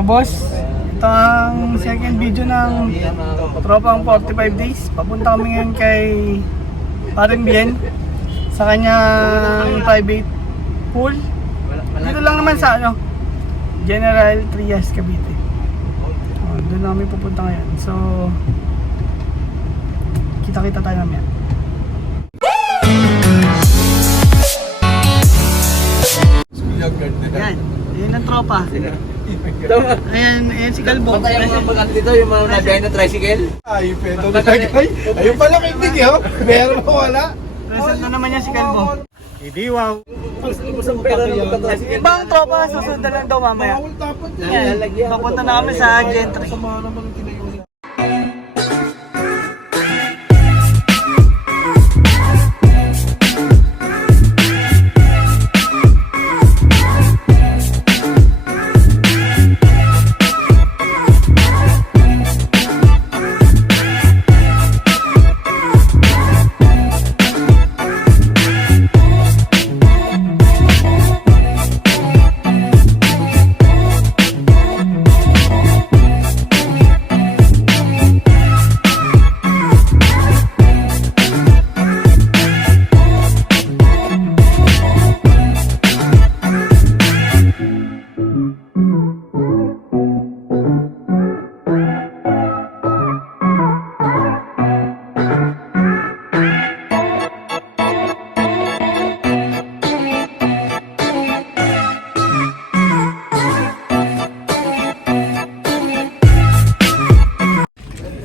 Mga boss, ito ang second video ng tropang 45 days. Papunta kami ngayon kay Paring Bien sa kanyang private pool. Dito lang naman sa General Trias, Cavite. Doon na kami pupunta ngayon. So, kita-kita tayo namin. Yan, yun ang tropa. Ayan si Kalbo. Patay ang mga pagkakit dito, yung mga nabiyahin na tricycle. Ay, pedo na lagay. Ayun pala kitig yun. Meron mo wala. Present na naman niya si Kalbo. Idiwaw. Ibang tropa, susunod na lang daw mamaya. Bawal tapon. Yan, papunta na kami sa Gentry. Sama naman ang tinayunin.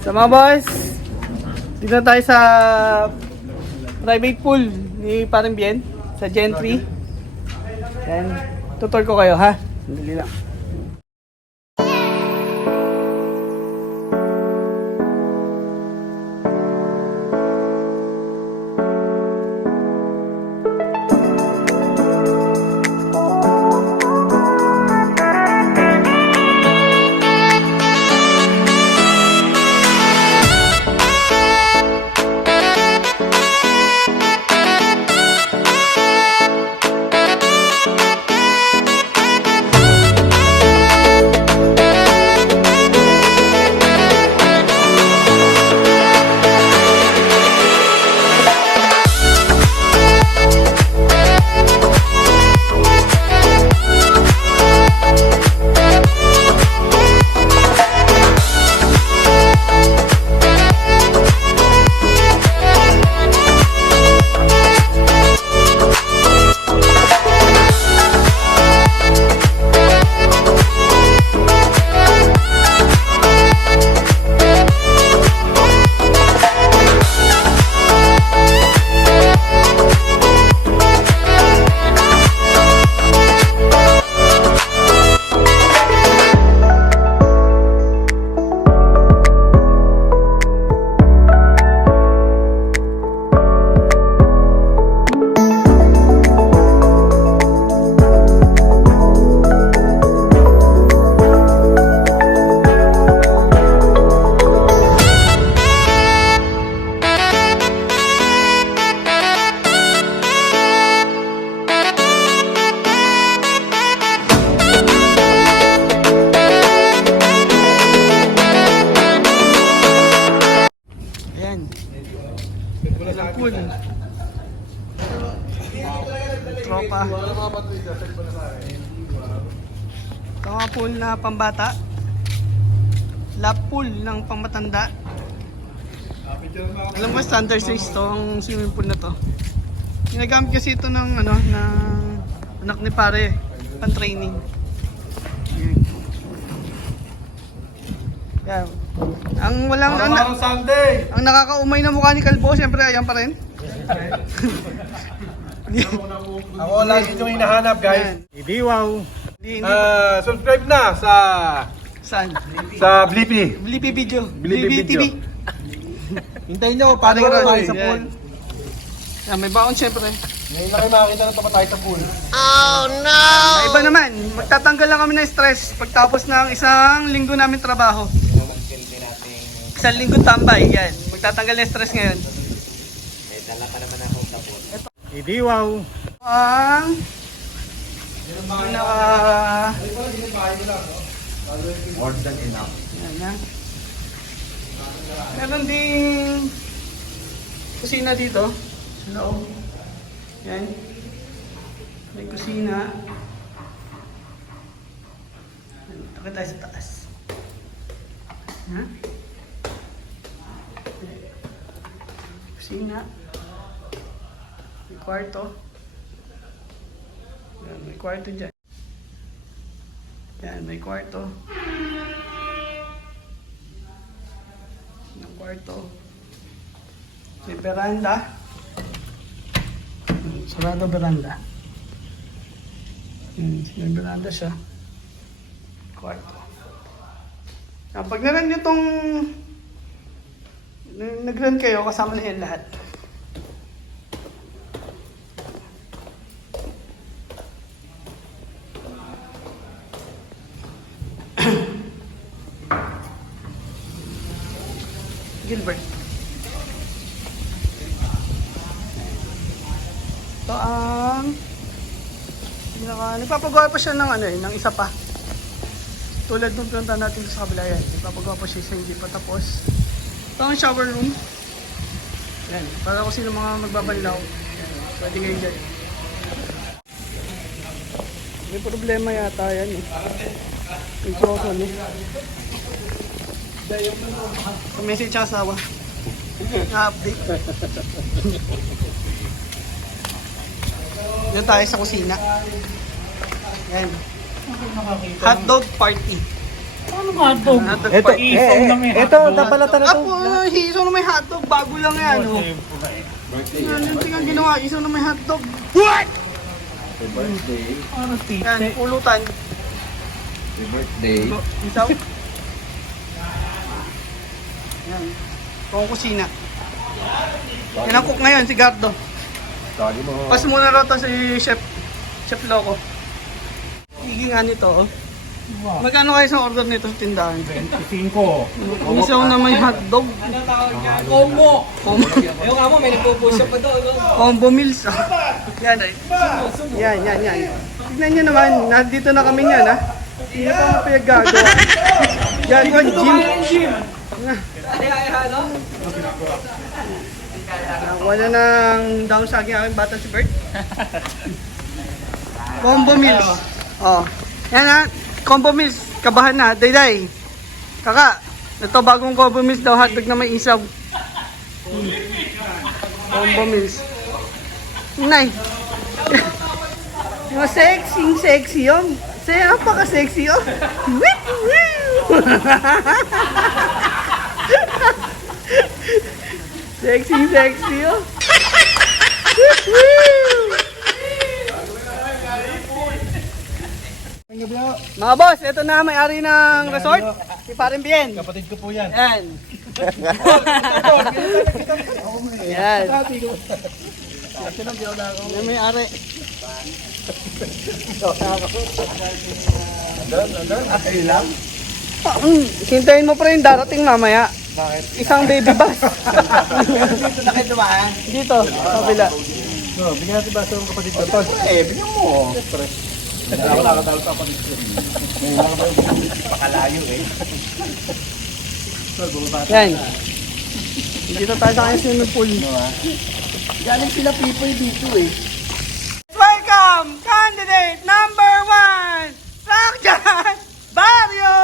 So mga boss, dito tayo sa private pool ni Paring Bien sa Gentry. Yan, tutor ko kayo ha. Dali lang. Pool. Tropa. Ito nga pool na pambata. Lap pool ng pangmatanda. Alam mo, standard size to ang swimming pool na to. Ginagamit kasi ito ng ng anak ni pare, pan training. Yan. Ang walang ang nakakaumay na mukha ni Kalbo, siyempre ayan pa rin. Ako lagi yung hinahanap, guys. Idiwaw. Subscribe na Saan? sa Blippi. Blippi Video. Blippi TV. Hintayin nyo, paano Paring ka Roy, sa pool? Yan, may baon siyempre. Ngayon na kayo makakita na tayo sa pool. May iba naman, magtatanggal lang kami ng stress pagtapos ng isang linggo namin trabaho. Isang linggo tambay, yan. Magtatanggal ng stress ngayon. May dala pa naman akong tapon. Idiwaw. Ang pinaka More than enough. Yan na. Meron ding kusina dito. Sa loob. Yan. May kusina. Takot tayo sa taas. Ha? Kusina. May kwarto. Yan, may kwarto dyan. Yan, may kwarto. Ng kwarto. May veranda. Sarado veranda. May veranda siya. Kwarto. Pag naran nyo tong nag-run kayo, kasama na yan lahat. Gilbert. Ito ang nagpapagawa pa siya ng ng isa pa. Tulad nung punta natin sa kabila yan. Nagpapagawa pa siya sa hindi pa tapos. Ito ang shower room. Yan. Para kung sino mga magbabanlaw. Yan. Pwede kayo dyan. May problema yata yan eh. Ito ako message sa asawa. Na-update. Dito tayo sa kusina. Yan. Hotdog party. Ano nga ito? Hotdog Ito, party. ito, napalata na to. Apo, isaw na may hotdog. Bago lang yan. Yan yung tingnan ginawa. Isaw na may hotdog. Happy birthday. Ano Yan, tite? pulutan. Happy birthday. Isaw. Yan. Kung kusina. Yan ang cook ngayon, si Gardo. Tagi mo. Pas muna raw to si Chef Loco. Higing nga nito, oh. Wow. Magkano kayo sa order nito sa tindahan? 25. Isaw na may hotdog. Combo! Combo, Ayun nga mo, may nagpo-push up pa doon. combo meals. Yan, ay. Yan. Tignan nyo naman, nandito na kami yan, ha. Hindi pa mo pinagagawa. Yan, yun, gym. Wala nang down sa aking bata si Bert. Combo meals. Oh. Yan ha. Combo meals. Kabahan na. Dayday. Kaka. Ito bagong combo meals daw. Hotdog na may isaw. Combo meals. Nay. Yung sexy yun. Saya napaka-sexy yun. Sexy yun. Mga boss, ito na may-ari ng resort. Si Paring Bien. Kapatid ko po yan. Yan. Yan. Yan may-ari. Ay lang. Hintayin mo pa rin darating mamaya. Bakit? Isang baby bus. Dito na kayo dumaan. Dito, sa kabila. No, bigyan natin ba sa kapatid ko to? Bigyan mo. Ako nakatawag sa kapatid ko. Pakalayo Yan. Dito tayo sa kanyang swimming pool. Galing sila people dito Welcome, candidate number 1, Rockjan Barrio!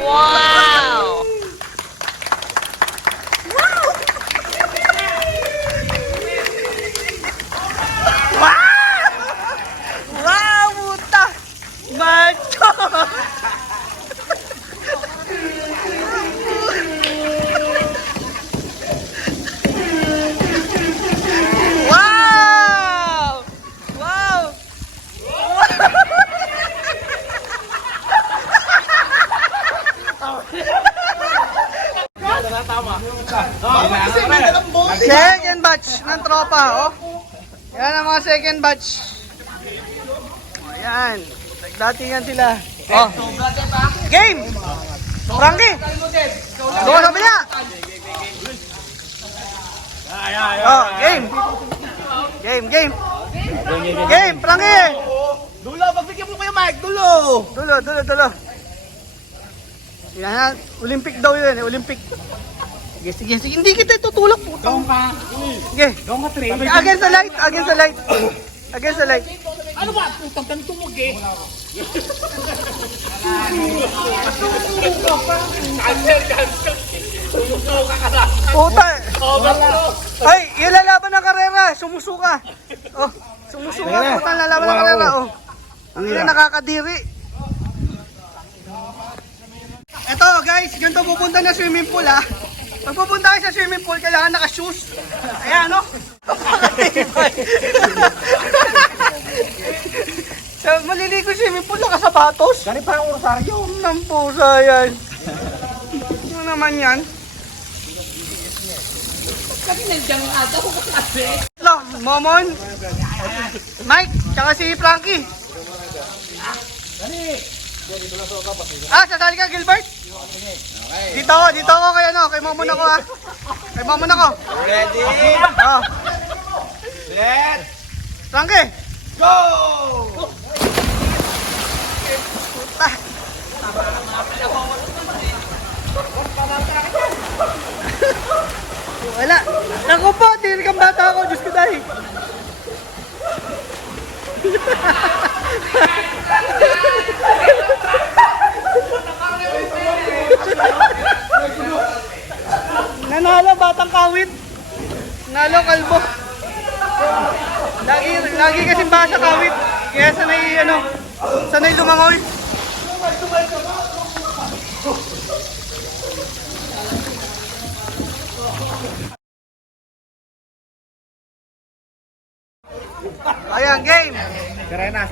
Wow! Wow, puta! Macho! Wow! Wow! Second batch ng tropa, oh. Yan ang mga second batch. Ayan. Nagdatingan sila. Oh. Game! Frankie! Doon sa kabila! Oh, game! Game! Game, Frankie! Dulo, pagbigyan mo Kuya Mike, dulo! Dulo. Yan, Olympic daw yun eh, Olympic. Sige. Hindi kita itutulak, putang. Doon ka. Sige. Doon ka, Trey. Against the light. Ano ba? Putang kang tumog eh. Puta. Ay, yung lalaban ng karera, sumusuka. Oh, sumusuka, puta, lalaban ng karera. Oh. Ang ina, nakakadiri. Eto guys, ganito pupunta na swimming pool ha. Pag pupunta kayo sa swimming pool, kailangan naka-shoes. Ayan, no? Sa maliligo swimming pool, nakasapatos. Gani parang Rosario. Nang pusa yan. Ano naman yan? Kasi nandiyan nga daw kasi. Lo, Momon, Mike, tsaka si Frankie. Sasali ka, Gilbert? Dito ako kay kay Momon ako ha. Kay Momon ako. Ready? Oh, Set! Frankie. Go! Puta. Wala. Naku po, tinig ang bata ako. Diyos ko dahil. Nanalo, batang kawit. Nalo, kalbo. Lagi kasing basa kawit. Kaya sanay lumangoy. Ayan, game. Serena.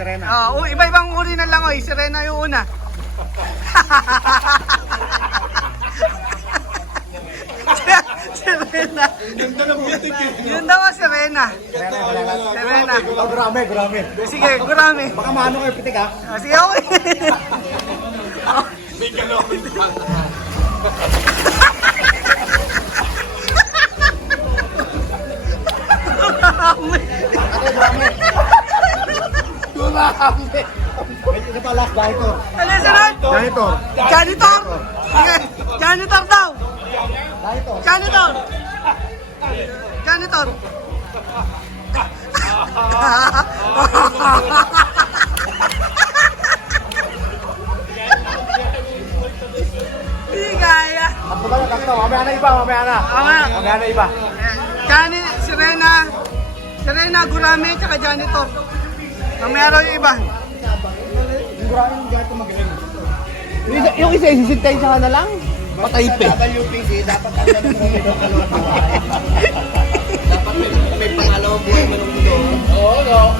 Iba-ibang uri ng langoy. Serena yung una. Serena. Yun daw ang Serena. Serena. Oh, gurame. Sige, gurami. Baka maano kayo pitik ha. Sige, okay. Gurame. Ito pa last dahil ko. Ano yung sunod? Janitor. Janitor. Sige, janitor daw. Janitor. Hindi kaya. Takto. Mamaya na iba. Serena, Gurame, tsaka janitor. Mamaya raw yung iba. Yung gurame yung dahil ko magaling. Yung isa, isisintay sa na lang? Patay pe. WPC, dapat may pangalawang buhay mo nung mundo. Oo, no?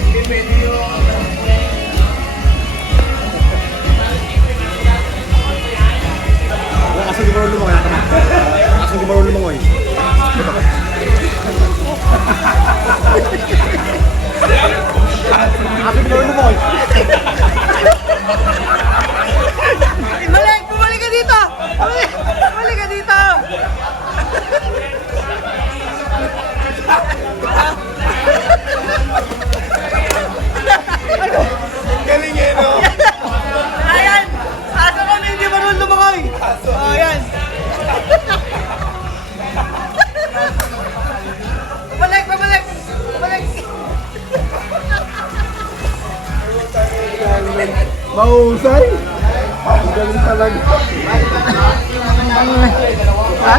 Hindi pwede yung... Kasi di marunong lumangoy. Kasi di marunong lumangoy. Kasi di marunong lumangoy. Bumalik ka dito! Bumalik ka dito! Galing eh, no? Ayan! Aso kami hindi marunong lumangoy! Oh, ayan! Pabalik! Mahusay? Ang galing talaga. Ha?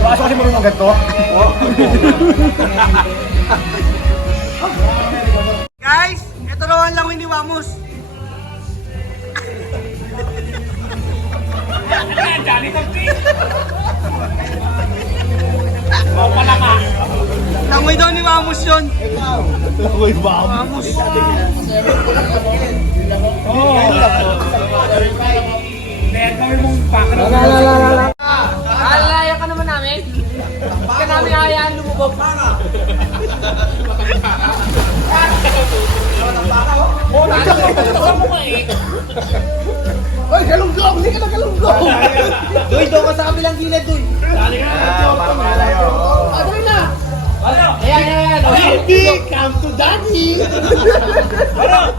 Aso kasi marunong ganito? Guys, ito raw ang langoy ni Wamos. Langoy daw ni Wamos yun. Langoy ba? Wamos. Kaya gawin mong pakara. Alaya ka naman namin. Hindi ka namin hayaan lumubog. Oy, galunggong! Hindi ka na galunggong! Doy, doon ka sa kabilang gilid, Doy. Parang malayo. Doy na. Ano? Ayan. Baby, come to daddy! Ano?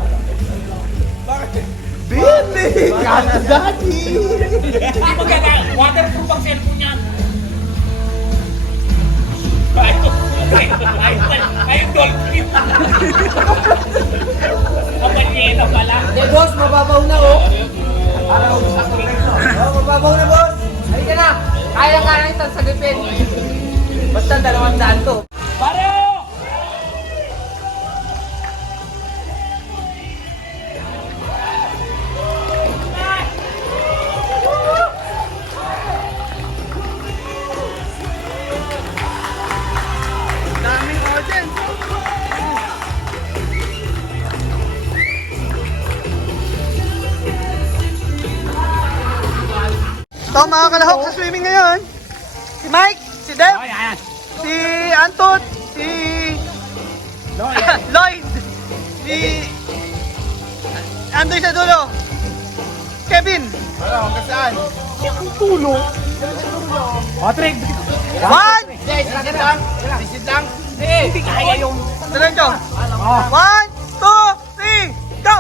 Baby, come to daddy! Hindi maganda. Waterproof ang cellphone niyan. Ayun, dolphin. Kapanyena pala. Hindi, boss, mababaw na, oh. Mababaw na, boss. Halika na. Kaya ito sa gipin. Basta 200 to. Paro! Daming audience. Ito mga kalahok sa swimming ngayon. Si Mike, si Dev, si Antot, si Lloyd, si Andoy sa dulo, Kevin. Ano, hanggang saan? Patrick! One, Sisid lang. Sisid lang. Hindi kaya yung... diretso. 1, 2, 3, go!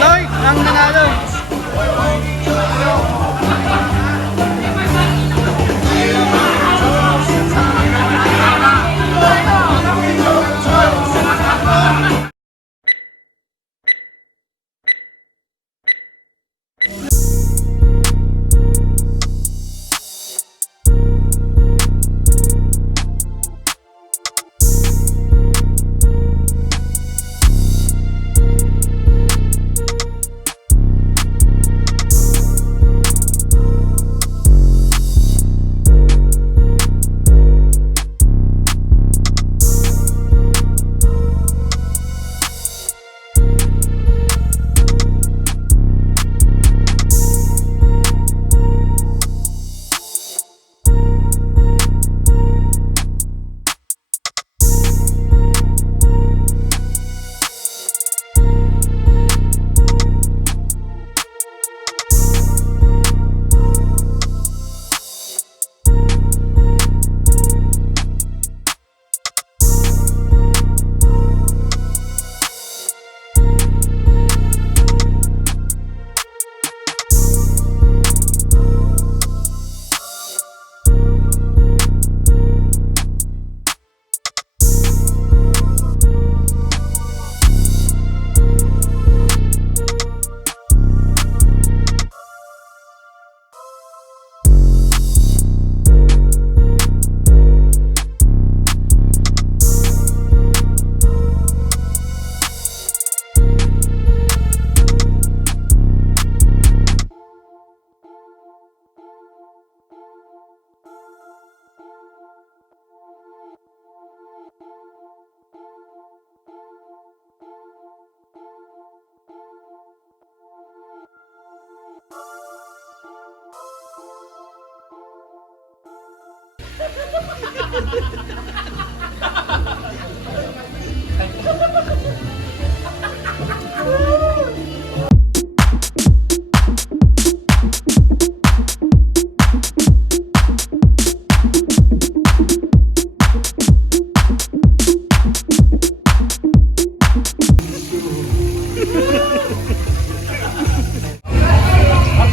Lloyd ang nanalo.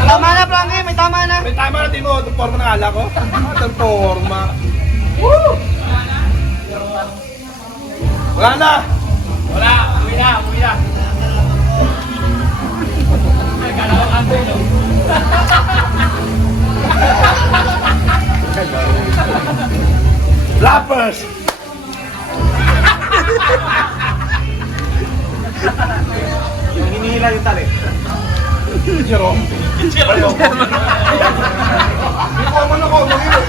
Tama na, Frankie. May tama na. May tama na, Timo. Itong forma ng ala ko. Itong forma. Woo! Wala na! Wala! Uwi na! Uwi na! Ay, kalawang kanto no? Flappers! Yung hinihila yung tali. Jerome. Ayaw ko. Yung forma na ko, mahilo.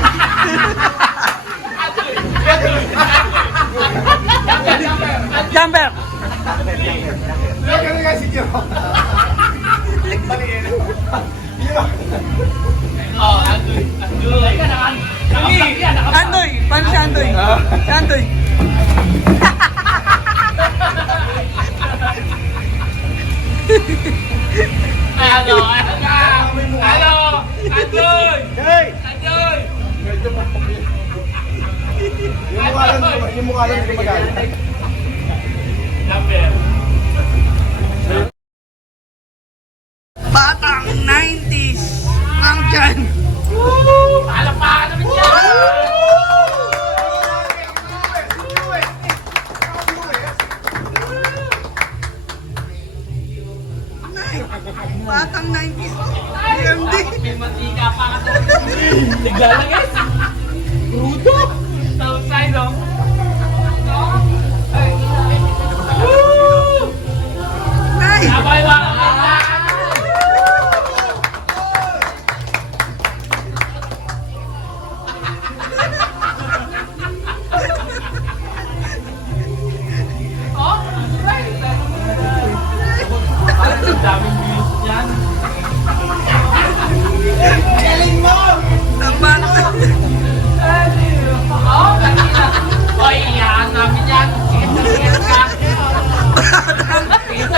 Jumper. Kaya ganun nga si Jerome. Oh, Andoy! Andoy! Ay, naka-vlog yan! Naka-vlog! Andoy. Paano si Andoy? Si Andoy. Ano? Andoy! Hey! Andoy! Yung mukha lang gumagana. Number. Batang 90s! Ang dyan! Palapakan naman yan! Batang 90s! DMD! May mantika pa ka to. Naglalagay. Crudo. Outside, no? Woo! Nay! Sabay ba? Ang daming views niyan. Ang batang! Oo, kanina. Oy, iyakan namin yan. Sige, ka. Sige,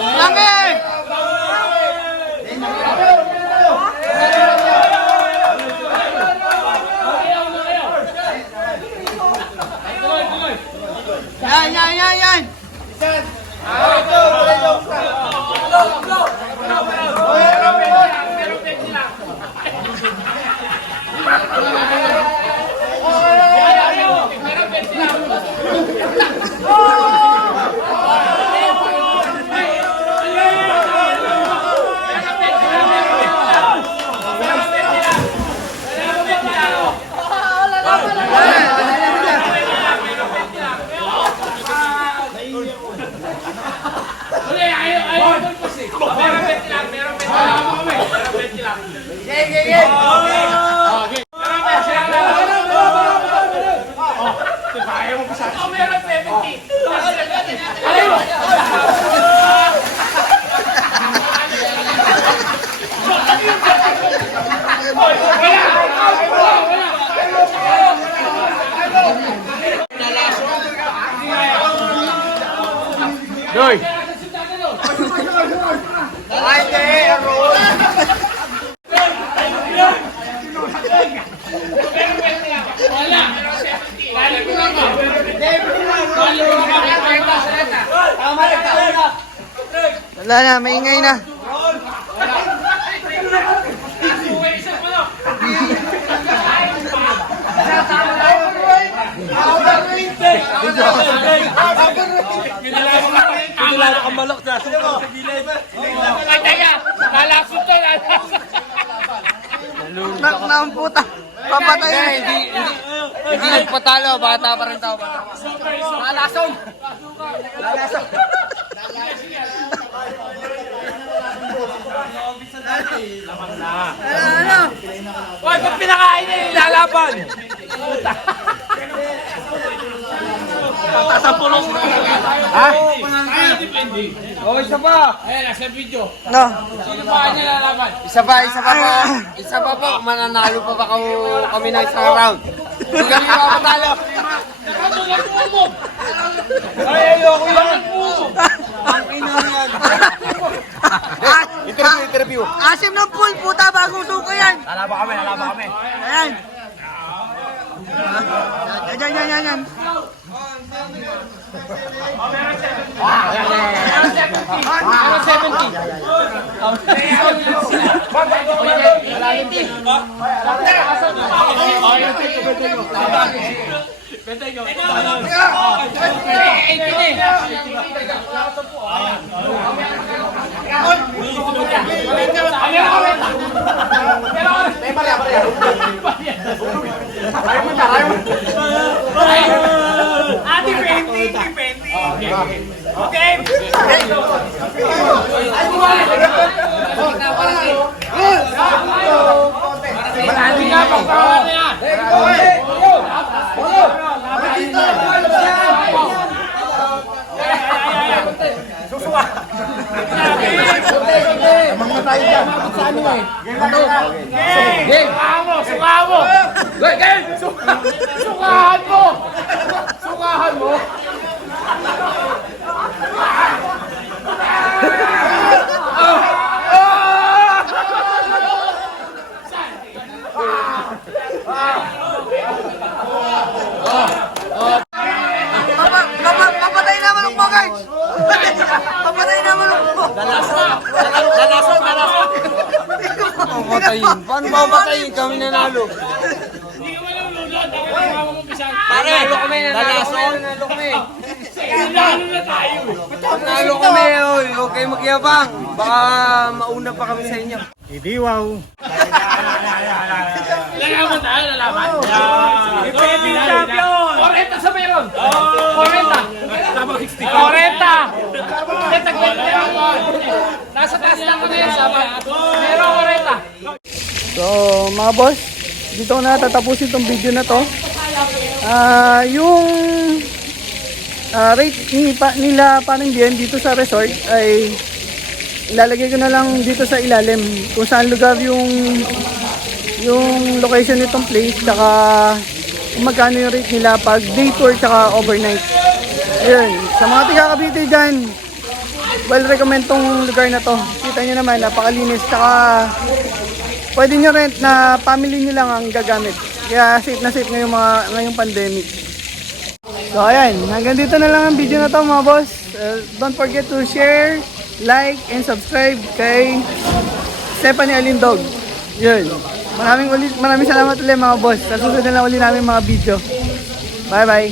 Langit! Yan! Doy! Wala na, maingay na. Ay, teka! Lalasot to! Nak na ang puta. Papatay na. Hindi nagpatalo, bata pa rin tao. Lalasong! Ano? Hoy, ba't pinakain niya yung lalaban? Pataas ang pulong. Ha? Depende. Oh, isa pa! Ayan, nasa video. No. Sino pa niya lalaban? Isa pa po. Isa pa po. Mananalo pa ba kami ng isang round? Hindi kami mapatalo. Ano lang po mo? Ay, ayoko yan! Ang ina yan. Interview. Asim ng pool, puta, bagong suko yan. Lalaban kami. Ayan. Yan. Okay. Malandi nga pagkawan na yan. tayo dyan. Sa ano eh? Ano? Game! Sukahan mo! Game! Sukahan mo! Sukahan mo! Papatay na manok mo, guys! Papatay na manok mo! Dalason! Papatayin. Paano papatayin? Kami nanalo. Hindi ka malulunod. Ako yung mamamumpisan. Pare, nanalo kami. Nanalo na tayo eh. Nanalo kami, oy. Huwag kayo magyabang. Baka mauna pa kami sa inyo. Idiwaw. Lalaman tayo, lalaman. Defending champion! 40 sa meron! 40! 40! Nasa taas lang kami yan, sama. Meron 40! So mga boss, dito ko na tatapusin itong video na to. Yung rate nila parang diyan dito sa resort ay ilalagay ko na lang dito sa ilalim kung saan lugar yung location nitong place, tsaka kung magkano yung rate nila pag day tour tsaka overnight. Ayun, sa mga tiga Cavite dyan, well recommend tong lugar na to. Kita nyo naman, napakalinis, tsaka pwede nyo rent na family nyo lang ang gagamit. Kaya safe na safe ngayong pandemic. So ayan, hanggang dito na lang ang video na to mga boss. Don't forget to share, like, and subscribe kay Stephanie Alindog. Yun. Maraming salamat ulit mga boss. Sa susunod na lang ulit namin mga video. Bye bye.